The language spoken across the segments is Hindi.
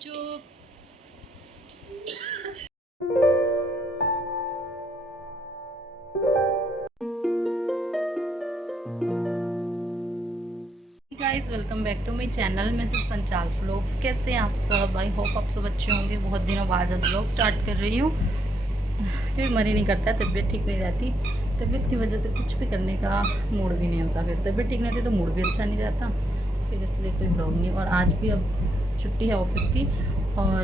चुप। Guys welcome back to my channel Mrs Panchal vlogs. कैसे हैं आप सब? आई होप आप सब अच्छे होंगे। बहुत दिनों बाद आज व्लॉग स्टार्ट कर रही हूँ क्योंकि मन ही नहीं करता, तबीयत ठीक नहीं रहती। तबीयत की वजह से कुछ भी करने का मूड भी नहीं होता, फिर तबीयत ठीक नहीं होती तो मूड भी अच्छा नहीं रहता, फिर इसलिए कोई ब्लॉग नहीं। और आज भी अब छुट्टी है ऑफिस की और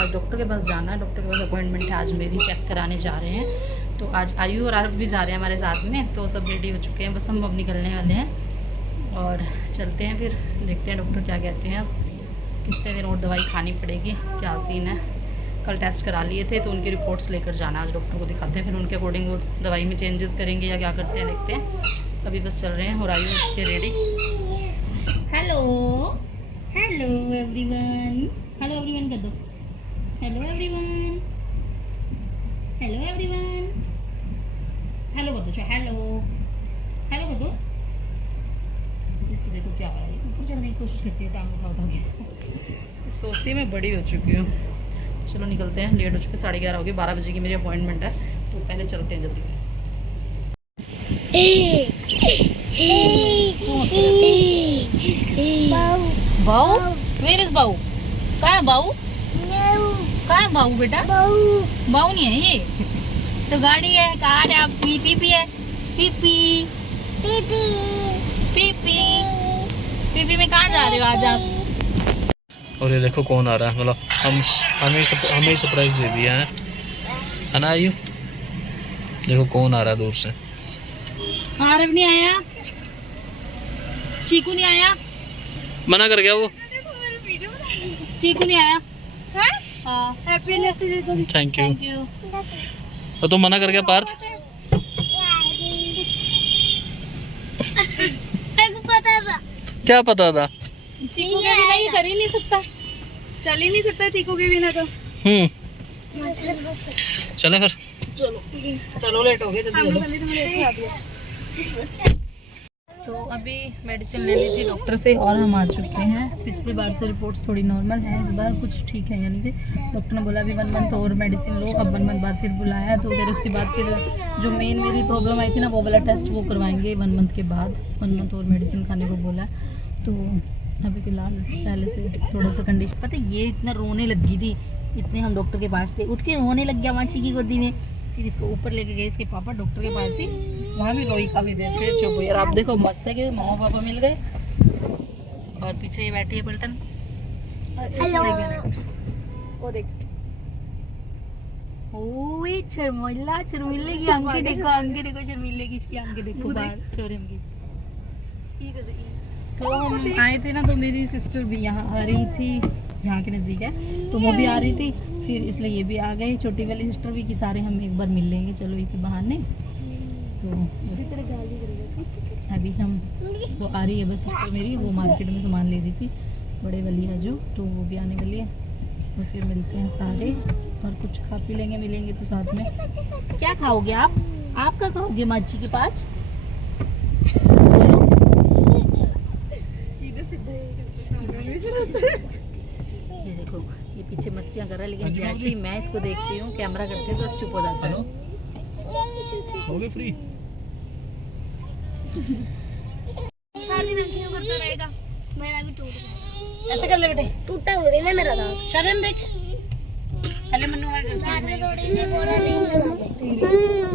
आज डॉक्टर के पास जाना है। डॉक्टर के पास अपॉइंटमेंट है आज मेरी, चेक कराने जा रहे हैं। तो आज आयु और आरव भी जा रहे हैं हमारे साथ में, तो सब रेडी हो चुके हैं, बस हम अब निकलने वाले हैं और चलते हैं। फिर देखते हैं डॉक्टर क्या कहते हैं, अब कितने दिन और दवाई खानी पड़ेगी, क्या सीन है। कल टेस्ट करा लिए थे तो उनकी रिपोर्ट्स लेकर जाना, आज डॉक्टर को दिखाते हैं, फिर उनके अकॉर्डिंग वो दवाई में चेंजेस करेंगे या क्या करते हैं, देखते हैं। अभी बस चल रहे हैं और आयु के ready. Hello hello everyone, hello everyone कर दो। Hello everyone, hello everyone, hello कर दो, हेलो हेलो कर दो। इसको देखो क्या कर रही है, ऊपर चढ़ने की कोशिश करती है, टांग उठा उठा के। सोचती मैं बड़ी हो चुकी हूँ। चलो निकलते हैं, लेट हो चुके, 11:30 हो गए, 12 बजे की मेरी अपॉइंटमेंट है, तो पहले चलते हैं जल्दी से। बाऊ, वेयर इज बाऊ? कहाँ है बाऊ? कहाँ है बाऊ बेटा? बाऊ नहीं है ये तो गाड़ी है। कहाँ है आप? पीपी है, पीपी पीपी पीपी पीपी में कहाँ जा रहे हो आज आप? और ये देखो कौन आ रहा है, मतलब हमें सरप्राइज दे दिया है ना आयु। देखो कौन आ रहा है दूर से। आरव नहीं आया, चीकू नहीं आया, मना कर गया वो। चीकू नहीं आया। हाँ? Thank you. तो तुम मना कर गया पार्थ। पता था। क्या पता था? चीकू के बिना ये कर ही नहीं सकता, चल ही नहीं सकता चीकू के बिना तो। चले फिर। चलो लेट हो गए, जल्दी। तो अभी मेडिसिन ले ली थी डॉक्टर से और हम आ चुके हैं। पिछली बार से रिपोर्ट्स थोड़ी नॉर्मल है, इस बार कुछ ठीक है, यानी कि डॉक्टर ने बोला अभी 1 मंथ और मेडिसिन लो। अब 1 मंथ बाद फिर बुलाया, तो फिर उसके बाद फिर जो मेन मेरी प्रॉब्लम आई थी ना, वो वाला टेस्ट वो करवाएंगे 1 मंथ के बाद। 1 मंथ और मेडिसिन खाने को बोला। तो अभी फिलहाल पहले से थोड़ा सा कंडीशन, पता है ये इतना रोने लगी थी, इतने हम डॉक्टर के पास थे, उठ के रोने लग गया मासी की गोदी में। फिर इसको ऊपर लेके गए इसके पापा डॉक्टर के पास ही, वहाँ भी रोई काफ़ी देर, फिर चुप हुई। और आप देखो मस्त है कि मामा पापा मिल गए और पीछे ये बैठी है पलटन। वो देख, ओए शर्मिला, शर्मिले की आंखें देखो, आंखें देखो, शर्मिले की इसकी आंखें देखो बाहर शोरूम की। तो हम आए थे ना, तो मेरी सिस्टर भी यहाँ आ रही थी, यहाँ के नज़दीक है, तो वो भी आ रही थी, फिर इसलिए ये भी आ गए, छोटी वाली सिस्टर भी, कि सारे हम एक बार मिल लेंगे चलो इसी बहाने। तो अभी हम, वो आ रही है बस सिस्टर मेरी, वो मार्केट में सामान ले रही थी, बड़े वाली है जो, तो वो भी आने वाली है, तो फिर मिलते हैं सारे और कुछ खा पी लेंगे, मिलेंगे तो साथ में। क्या खाओगे आप? आप क्या खाओगे माची के पास? बोलो। ये देखो ये पीछे मस्तियाँ कर रहा है, लेकिन जैसे ही मैं इसको देखती हूँ कैमरा करते हैं तो चुप हो जाता है। हो गए फ्री। करता रहेगा, मेरा भी टूट गया। ऐसे कर ले बेटे, टूटा थोड़ी ना मेरा दांत। शर्म देख, पहले मन्नू वाला करते हैं,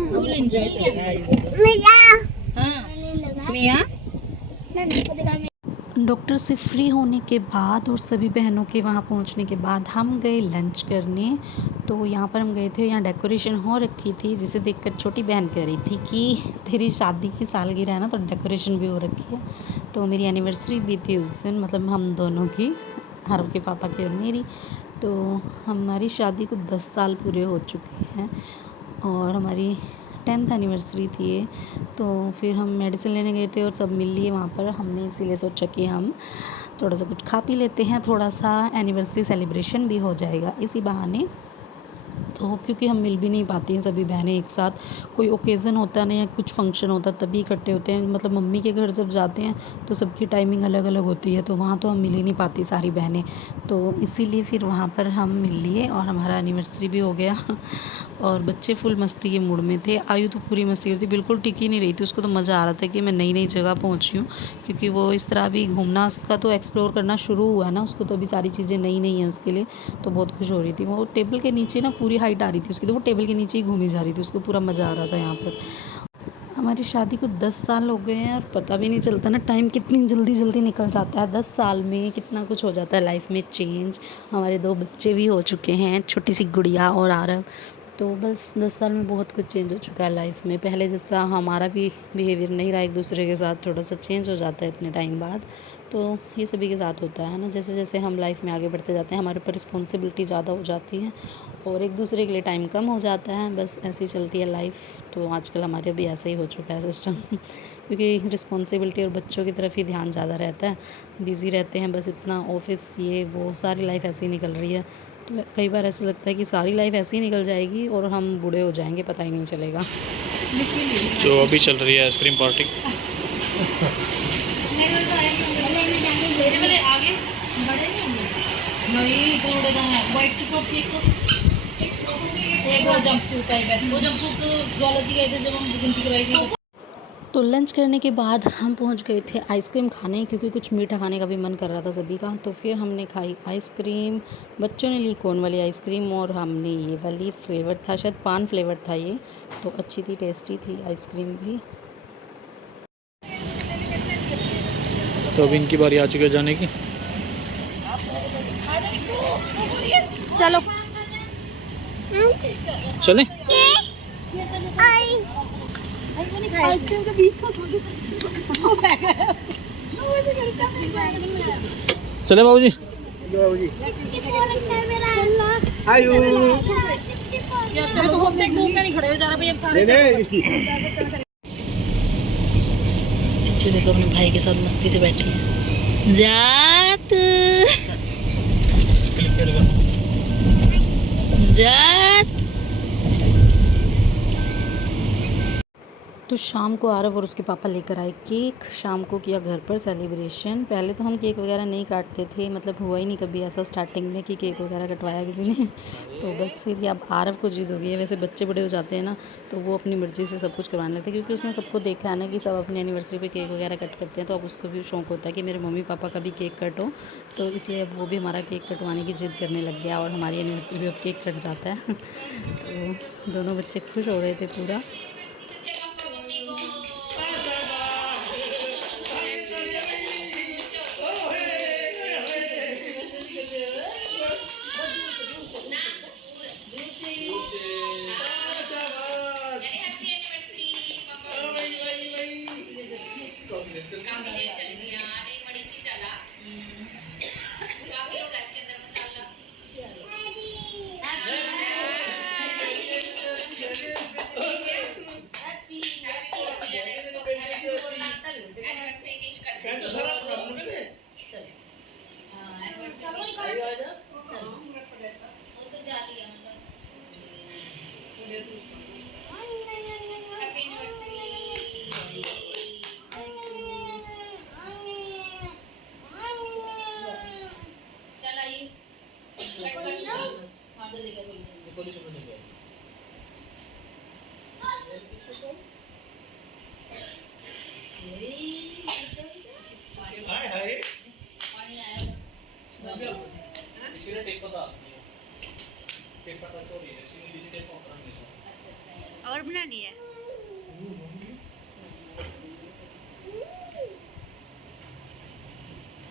फुल एंजॉय चलेगा। मिया डॉक्टर से फ्री होने के बाद और सभी बहनों के वहाँ पहुँचने के बाद हम गए लंच करने। तो यहाँ पर हम गए थे, यहाँ डेकोरेशन हो रखी थी, जिसे देखकर छोटी बहन कह रही थी कि तेरी शादी की सालगिरह है ना, तो डेकोरेशन भी हो रखी है। तो मेरी एनिवर्सरी भी थी उस दिन, मतलब हम दोनों की, हरव के पापा की और मेरी। तो हमारी शादी को 10 साल पूरे हो चुके हैं और हमारी 10th एनिवर्सरी थी ये। तो फिर हम मेडिसिन लेने गए थे और सब मिल लिए वहाँ पर, हमने इसीलिए सोचा कि हम थोड़ा सा कुछ खा पी लेते हैं, थोड़ा सा एनिवर्सरी सेलिब्रेशन भी हो जाएगा इसी बहाने। तो क्योंकि हम मिल भी नहीं पाती हैं सभी बहनें एक साथ, कोई ओकेज़न होता है ना या कुछ फंक्शन होता है तभी इकट्ठे होते हैं। मतलब मम्मी के घर जब जाते हैं तो सबकी टाइमिंग अलग अलग होती है, तो वहाँ तो हम मिल ही नहीं पाती सारी बहनें। तो इसीलिए फिर वहाँ पर हम मिल लिए और हमारा एनिवर्सरी भी हो गया। और बच्चे फुल मस्ती के मूड में थे। आयु तो पूरी मस्ती करती, बिल्कुल टिकी नहीं रही थी। उसको तो मज़ा आ रहा था कि मैं नई नई जगह पहुँची हूँ, क्योंकि वो इस तरह अभी घूमना उसका तो एक्सप्लोर करना शुरू हुआ है ना, उसको तो अभी सारी चीज़ें नई नई हैं उसके लिए। तो बहुत खुश हो रही थी वो। टेबल के नीचे ना पूरी हाइट आ रही थी उसकी, तो वो टेबल के नीचे ही घूमी जा रही थी, उसको पूरा मज़ा आ रहा था यहाँ पर। हमारी शादी को 10 साल हो गए हैं और पता भी नहीं चलता ना, टाइम कितनी जल्दी जल्दी निकल जाता है। 10 साल में कितना कुछ हो जाता है लाइफ में चेंज। हमारे 2 बच्चे भी हो चुके हैं, छोटी सी गुड़िया और आरव। तो बस 10 साल में बहुत कुछ चेंज हो चुका है लाइफ में। पहले जैसा हमारा भी बिहेवियर नहीं रहा एक दूसरे के साथ, थोड़ा सा चेंज हो जाता है इतने टाइम बाद। तो ये सभी के साथ होता है ना, जैसे जैसे हम लाइफ में आगे बढ़ते जाते हैं हमारे ऊपर रिस्पॉन्सिबिलिटी ज़्यादा हो जाती है और एक दूसरे के लिए टाइम कम हो जाता है। बस ऐसी चलती है लाइफ। तो आजकल हमारे भी ऐसा ही हो चुका है सिस्टम। क्योंकि रिस्पॉन्सिबिलिटी और बच्चों की तरफ ही ध्यान ज़्यादा रहता है, बिज़ी रहते हैं बस इतना, ऑफिस ये वो, सारी लाइफ ऐसी ही निकल रही है। तो कई बार ऐसा लगता है कि सारी लाइफ ऐसे ही निकल जाएगी और हम बूढ़े हो जाएंगे, पता ही नहीं चलेगा। तो अभी चल रही है आइसक्रीम पार्टी। तो लंच करने के बाद हम पहुंच गए थे आइसक्रीम खाने, क्योंकि कुछ मीठा खाने का भी मन कर रहा था सभी का। तो फिर हमने खाई आइसक्रीम। बच्चों ने ली कोन वाली आइसक्रीम और हमने ये वाली, फ्लेवर था शायद पान फ्लेवर था ये। तो अच्छी थी, टेस्टी थी आइसक्रीम भी। तो अभी इनकी बारी आ चुकी है जाने की। चलो चलें? आइसक्रीम के बीच में चले बाबूजी। बच्चे देखो अपने भाई के साथ मस्ती से बैठी है। जात जात। तो शाम को आरव और उसके पापा लेकर आए केक। शाम को किया घर पर सेलिब्रेशन। पहले तो हम केक वगैरह नहीं काटते थे, मतलब हुआ ही नहीं कभी ऐसा स्टार्टिंग में कि केक वगैरह कटवाया किसी ने। तो बस फिर अब आरव को जिद हो गई है। वैसे बच्चे बड़े हो जाते हैं ना तो वो अपनी मर्ज़ी से सब कुछ करवाने लगते हैं, क्योंकि उसने सबको देखा है ना कि सब अपनी एनिवर्सरी पे केक वगैरह कट करते हैं। तो अब उसको भी शौक होता है कि मेरे मम्मी पापा का भी केक कट हो। तो इसलिए अब वो भी हमारा केक कटवाने की जिद करने लग गया और हमारी एनिवर्सरी पे अब केक कट जाता है। तो दोनों बच्चे खुश हो रहे थे पूरा। और बनानी है।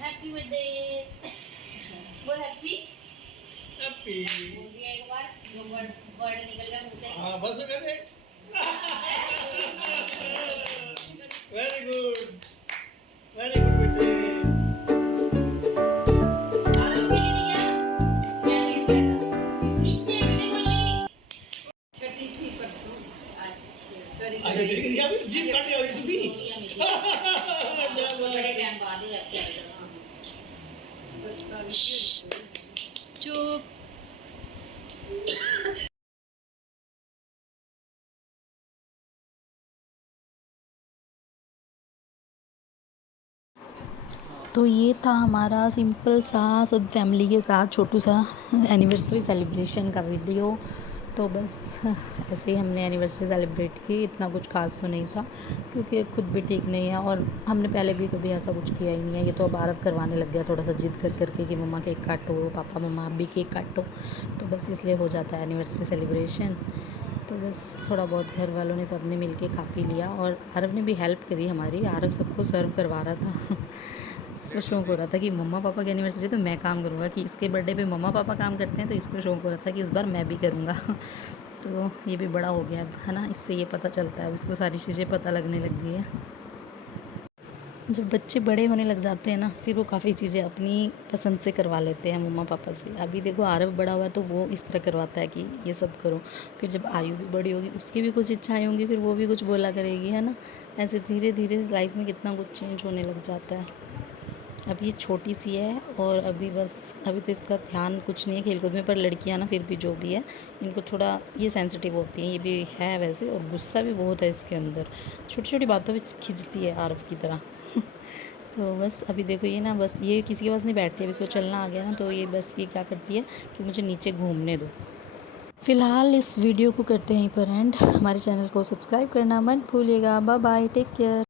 हैप्पी बर्थडे बोल। हैप्पी हैप्पी बोल दिया एक बार, जो वर्ड निकल गया मुंह से। हाँ बस कर दे। Very good birthday. अरे देख लिया अभी जीप काटे हुई तू भी। बड़े टाइम बाद ही आपके चुप। तो ये था हमारा सिंपल सा सब फैमिली के साथ छोटू सा एनिवर्सरी सेलिब्रेशन का वीडियो। तो बस ऐसे ही हमने एनिवर्सरी सेलिब्रेट की, इतना कुछ खास तो नहीं था क्योंकि खुद भी ठीक नहीं है और हमने पहले भी कभी ऐसा कुछ किया ही नहीं है। ये तो अब आरव करवाने लग गया थोड़ा सा जिद कर करके कि मम्मा केक काटो, पापा मम्मा आप भी केक काटो, तो बस इसलिए हो जाता है एनिवर्सरी सेलिब्रेशन। तो बस थोड़ा बहुत घर वालों ने सबने मिल के खा पी लिया और आरव ने भी हेल्प करी हमारी। आरव सबको सर्व करवा रहा था इसको शौक हो रहा था कि मम्मा पापा की एनिवर्सरी तो मैं काम करूँगा, कि इसके बर्थडे पे मम्मा पापा काम करते हैं तो इसको शौक हो रहा था कि इस बार मैं भी करूँगा तो ये भी बड़ा हो गया अब, है ना, इससे ये पता चलता है अब इसको सारी चीज़ें पता लगने लग गई है। जब बच्चे बड़े होने लग जाते हैं ना फिर वो काफ़ी चीज़ें अपनी पसंद से करवा लेते हैं मम्मा पापा से। अभी देखो आरव बड़ा हुआ है तो वो इस तरह करवाता है कि ये सब करो, फिर जब आयु भी बड़ी होगी उसकी भी कुछ इच्छाएं होंगी, फिर वो भी कुछ बोला करेगी, है ना। ऐसे धीरे धीरे लाइफ में कितना कुछ चेंज होने लग जाता है। अब ये छोटी सी है और अभी तो इसका ध्यान कुछ नहीं है खेल कूद में, पर लड़कियां ना फिर भी जो भी है इनको थोड़ा ये सेंसिटिव होती हैं, ये भी है वैसे, और गुस्सा भी बहुत है इसके अंदर, छोटी छोटी बातों पे खिंचती है आरव की तरह तो बस अभी देखो ये ना, बस ये किसी के पास नहीं बैठती है, अब इसको चलना आ गया ना तो ये बस ये क्या करती है कि मुझे नीचे घूमने दो। फिलहाल इस वीडियो को करते हैं यहीं पर एंड। हमारे चैनल को सब्सक्राइब करना मत भूलिएगा। Bye bye, take care.